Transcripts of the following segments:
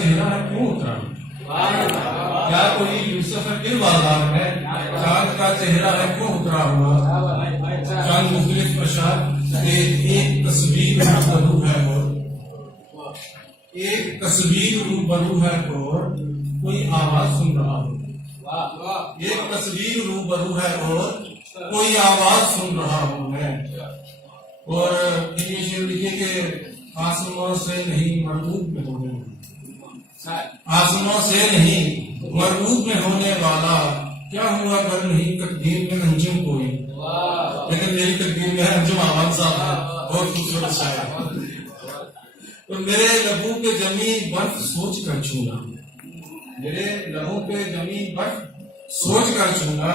چہرہ کیوں اترا؟ کیا کوئی یوسف کے بازار ہے؟ چاند کا چہرہ ہے کیوں اترا ہوا؟ چاند مختلف اشعار ایک تصویر روبرو ہے اور ایک تصویر روبرو ہے اور کوئی آواز سن رہا ہوں. ایک تصویر روبرو ہے اور کوئی آواز سن رہا ہوں میں. اور یہ شعر لکھے کہ آسموں سے نہیں مربوط میں ہونے آسموں سے نہیں مربوط میں ہونے والا کیا ہوا اگر نہیں تقدیر میں انجم کوئی. لیکن میری تقدیر میں ہے انجم آواز صاحب ہے. بہت خوبصورت شاعر. تو میرے لبوں پہ جمی برف سوچ کر چھونا, میرے لبوں پہ جمی برف سوچ کر چھونا,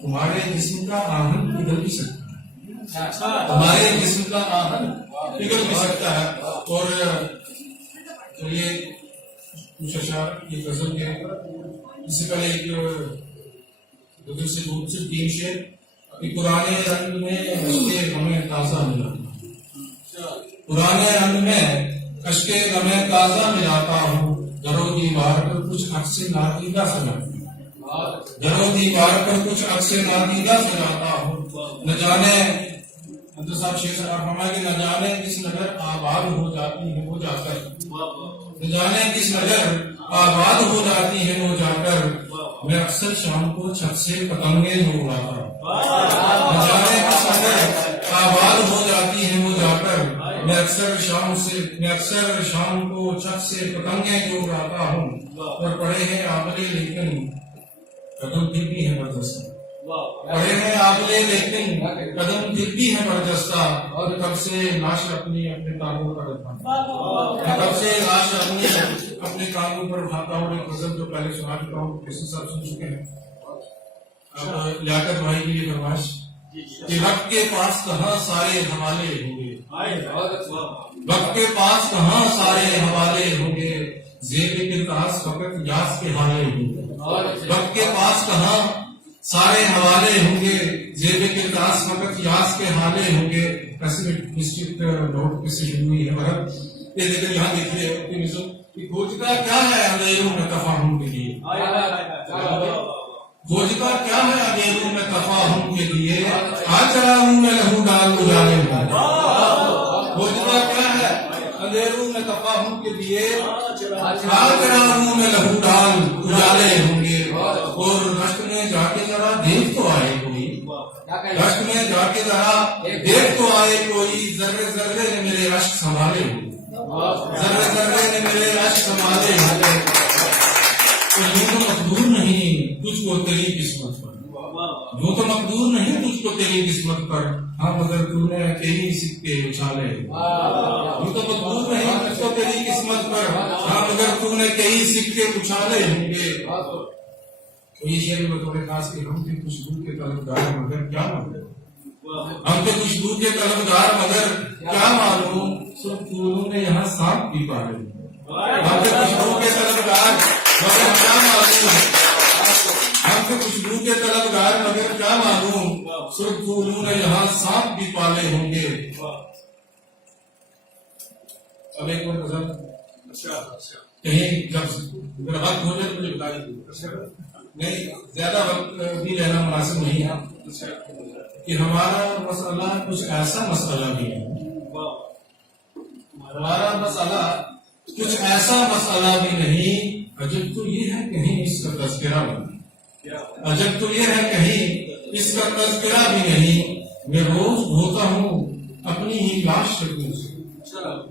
تمہارے جسم کا آہن پگھل بھی سکتا ہے, ہمارے جسم کا آہن پگھل بھی سکتا ہے. اور چلیے کچھ اشعار یہ غزل کے اس سے پہلے ایک غزل سے دو سے تین شعر. پرانے رنگ میں اشکے غمیں تازہ ملاتا, پرانے رنگ میں اشکے غمیں تازہ ملاتا ہوں, درو دیوار پر کچھ عکس نادیدہ سجاتا ہوں, درو دیوار پر کچھ عکس نادیدہ سجاتا ہوں. نہ جانے صاحب شیخ فرمایا کہ نہ جانے کس نظر آباد ہو جاتی ہے وہ جا کر, نہ جانے کس نظر آباد ہو جاتی ہے وہ جا کر, میں اکثر شام کو چھت سے پتنگیں اڑاتا ہوں. نہ جانے کس نظر آباد ہو جاتی ہے وہ جا کر, میں اکثر شام کو چھت سے پتنگیں اڑاتا ہوں. اور پڑے ہیں آبلے لیکن قدم پھر بھی ہے برجستہ, پڑے ہیں آبلے لیکن قدم پھر بھی ہے برجستہ. اور کب سے لاش اپنے کانوں پر اٹھاتا ہوں, کب سے لاش اپنے کانوں پر اٹھاتا ہوں. ایک غزل جو پہلے سنا چکا ہوں, کسی صاحب سن چکے ہیں. اب لیاقت بھائی کی یہ فرمائش کہ وقت کے پاس کہاں سارے حوالے ہوں گے, وقت کے پاس کہاں سارے حوالے ہوں گے, زیب کرتاس فقط یاس کے حالے ہوں گے. وقت کے پاس کہاں سارے حوالے ہوں گے, زیب کرتاس فقط یاس کے حالے ہوں گے. ایسے ڈسٹرکٹ نوٹ کسی شروع ہوئی ہے مگر یہ لیکن یہاں دیکھیے اپٹیمزم کہ کھوجتا کیا ہے اندھیروں میں تفاہم کے لیے, کھوجتا کیا ہے اندھیروں میں تفاہم کے لیے, آ چلا ہوں میں لہو ڈال اجالے میں. کھوجتا کیا ہے اندھیروں میں تفاہم کے لیے, آ چلا ہوں میں لہو ڈال اجالے ہوں گے. اور رشت میں جا کے ذرا دیکھ تو آئے کوئی, رشت میں جا کے ذرا دیکھ تو آئے کوئی, ذرے ذرے نے میرے عشق سنبھالے ہوں, ذرے ذرے نے میرے عشق سنبھالے ہوں. یوں تو مقدور نہیں تجھ کو تیری قسمت پر, یوں تو مقدور نہیں تجھ کو تیری قسمت پر, ہاں مگر تو نے کئی سکے اچھالے. یوں تو مقدور نہیں تجھ کو تیری قسمت پر, ہاں مگر تو نے کئی سکے اچھالے ہوں گے. تو یہ شعر میں بطور خاص کہ ہم تھے خوشبو کے طلبگار مگر کیا معلوم, ہم تھے خوشبو کے طلبگار مگر کیا معلوم, سب پھولوں نے یہاں سانپ بھی پالے. ہم تھے خوشبو کے طلبگار مگر کیا معلوم, ہم تھے خوشبو کے طلبگار مگر کیا معلوم, سب پھولوں نے یہاں سانپ بھی پالے ہوں گے. اب ایک اور نظر کہیں جب میرا وقت ہو جائے تو مجھے بتا دیجیے, نہیں زیادہ وقت بھی رہنا مناسب نہیں ہے کہ ہمارا مسئلہ کچھ ایسا مسئلہ بھی ہے, ہمارا مسئلہ کچھ ایسا مسئلہ بھی نہیں. عجب تو یہ ہے کہیں اس کا تذکرہ بھی نہیں, عجب تو یہ ہے کہیں اس کا تذکرہ بھی نہیں. میں روز دھوتا ہوں اپنی ہی لاش شکیوں سے,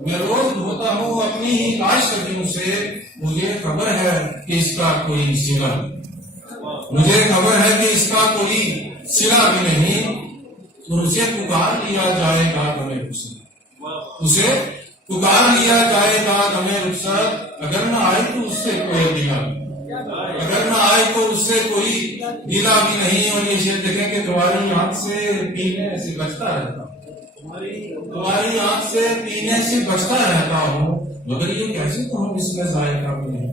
میں روز دھوتا ہوں اپنی ہی لاش شکیوں سے, مجھے خبر ہے کہ اس کا کوئی سلا نہیں, مجھے خبر ہے کہ اس کا کوئی سلا بھی نہیں. تو اسے پکار لیا جائے گا ہمیں رخصت, اسے پکار لیا جائے گا ہمیں رخصت. اگر نہ آئے تو اس سے کوئی گلا, اگر نہ آئے تو اس سے کوئی گلا بھی نہیں. اور یہ شعر دیکھیں کہ تمہاری آنکھ سے پینے سے بچتا رہتا ہوں, تمہاری آنکھ سے پینے سے بچتا رہتا ہوں, مگر یہ کیسے تو ہم اس میں ذائقہ بھی نہیں.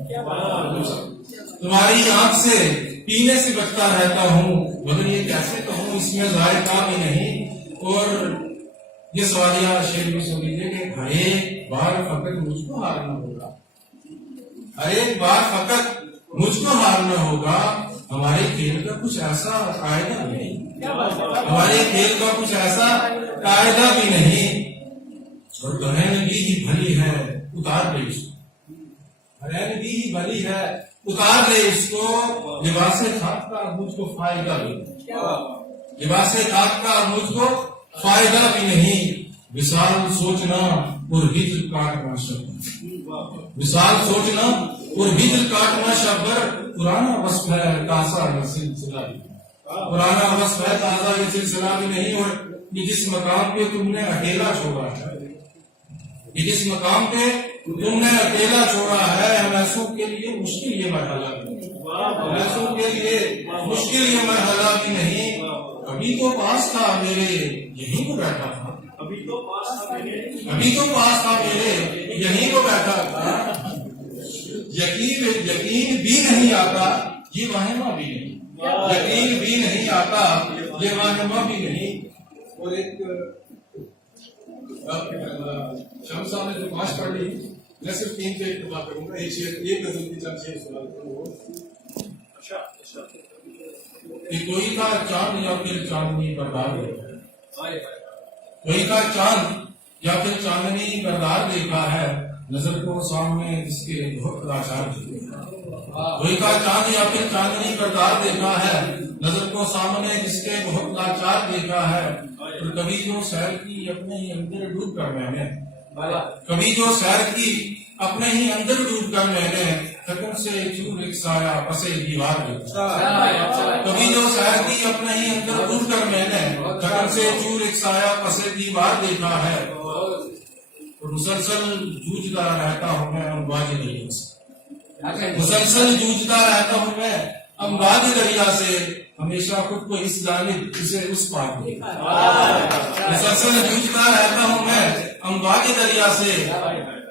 تمہاری آنکھ سے پینے سے بچتا رہتا ہوں, مگر یہ کیسے کہوں اس میں ذائقہ بھی نہیں. اور یہ سوالیہ شعر بھی سن لیجیے کہ ایک بار فقط مجھ کو ہارنا ہوگا, ہر ایک بار فقط مجھ کو ہارنا ہوگا. ہمارے کھیل کا کچھ ایسا قاعدہ نہیں, ہمارے کھیل کا کچھ ایسا قاعدہ بھی نہیں. اور بہن بھی ہی بھلی ہے اتار دے اس کو, بہن بھی ہی بھلی ہے اتار دے اس کو. لباس خاک کا مجھ کو فائدہ بھی نہیں, لباس خاک کا مجھ کو فائدہ بھی نہیں. وصال سوچنا اور ہجر کاٹنا شبر, وصال سوچنا اور ہجر کاٹنا شبر. پرانا وصف ہے تازہ یہ سلسلہ بھی, پرانا وصف ہے تازہ یہ سلسلہ بھی نہیں. اور یہ جس مقام پہ تم نے اکیلا چھوڑا ہے, یہ جس مقام پہ تم نے اکیلا چھوڑا ہے, محسوس کے لیے مشکل یہ مرحلہ بھی نہیں, محسوس کے لیے مشکل یہ مرحلہ بھی نہیں. ابھی تو پاس تھا میرے یہیں کو بیٹھا تھا, ابھی تو پاس تھا میرے یہیں کو بیٹھا تھا. یقین بھی نہیں آتا یہ واہمہ بھی نہیں, یقین بھی نہیں آتا یہ واہمہ بھی نہیں. اور ایک شام صاحب نے جو 5 پڑھ لی, میں صرف 3 پہ اتفاق کروں گا. ایک نظر کی چند 6 سوال کروں. کوئی کا چاند یا پھر چاندنی بردار دیکھا ہے, کوئی کا چاند یا پھر چاندنی بردار دیکھا ہے, نظر کو سامنے جس کے بہت لاچار دیکھا ہے. کوئی کا چاند یا پھر چاندنی بردار دیکھا ہے, نظر کو سامنے جس کے بہت لاچار دیکھا ہے. اور کبھی جو سیر کی اپنے ہی اندر ڈوب کر میں نے, کبھی جو سیر کی اپنے ہی اندر ڈوب کر میں نے, تھکن سے چور ایک سایہ پسے دیوار دیکھا. کبھی جو سیر کی اپنے ہی اندر ڈوب کر میں نے, تھکن سے چور ایک سایہ پسے دیوار دیکھا ہے. اور مسلسل جوجھتا رہتا ہوں میں امواج دریا سے, مسلسل جوجھتا رہتا ہوں میں امواج دریا سے. ہمیشہ خود کو اس جانب اسے اس پار دیکھا, مسلسل جوجھتا رہتا ہوں میں امواج دریا سے,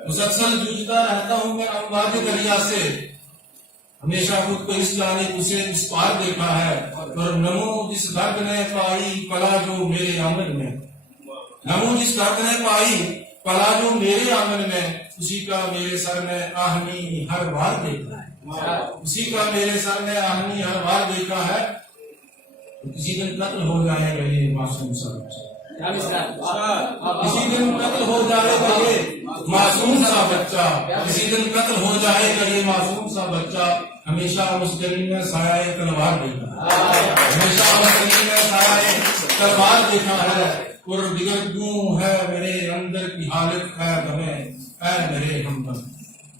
مسلسل جوجھتا رہتا ہوں میں امواج دریا سے. ہمیشہ خود کو اس جانب اسے اس پار دیکھا ہے. اور نمو جس درد نے پائی پلا جو میرے آنگن میں, نمو جس درد نے پائی پلا جو میرے آنگن میں, اسی کا میرے سر میں آہنی ہر بار دیکھا ہے, اسی کا میرے سر میں آہنی ہر بار دیکھا ہے. کسی دن قتل ہو جائے گا یہ معصوم سا بچہ, کسی دن قتل ہو جائے گا یہ معصوم سا بچہ, کسی دن قتل ہو جائے گا یہ معصوم سا بچہ. ہمیشہ مستقل میں سایہ تلوار دیکھا, ہمیشہ مستقل میں سایہ تلوار دیکھا ہے. اور دیگر گوں ہے میرے اندر کی حالت ہے ہمیں اے میرے ہمدم,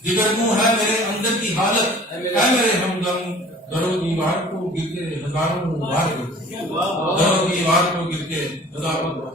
دیگر گوں ہے میرے اندر کی حالت اے میرے ہمدم. درو دیوار کو گر کے ہزاروں بار گرتے, درو دیوار کو گر کے ہزاروں بار.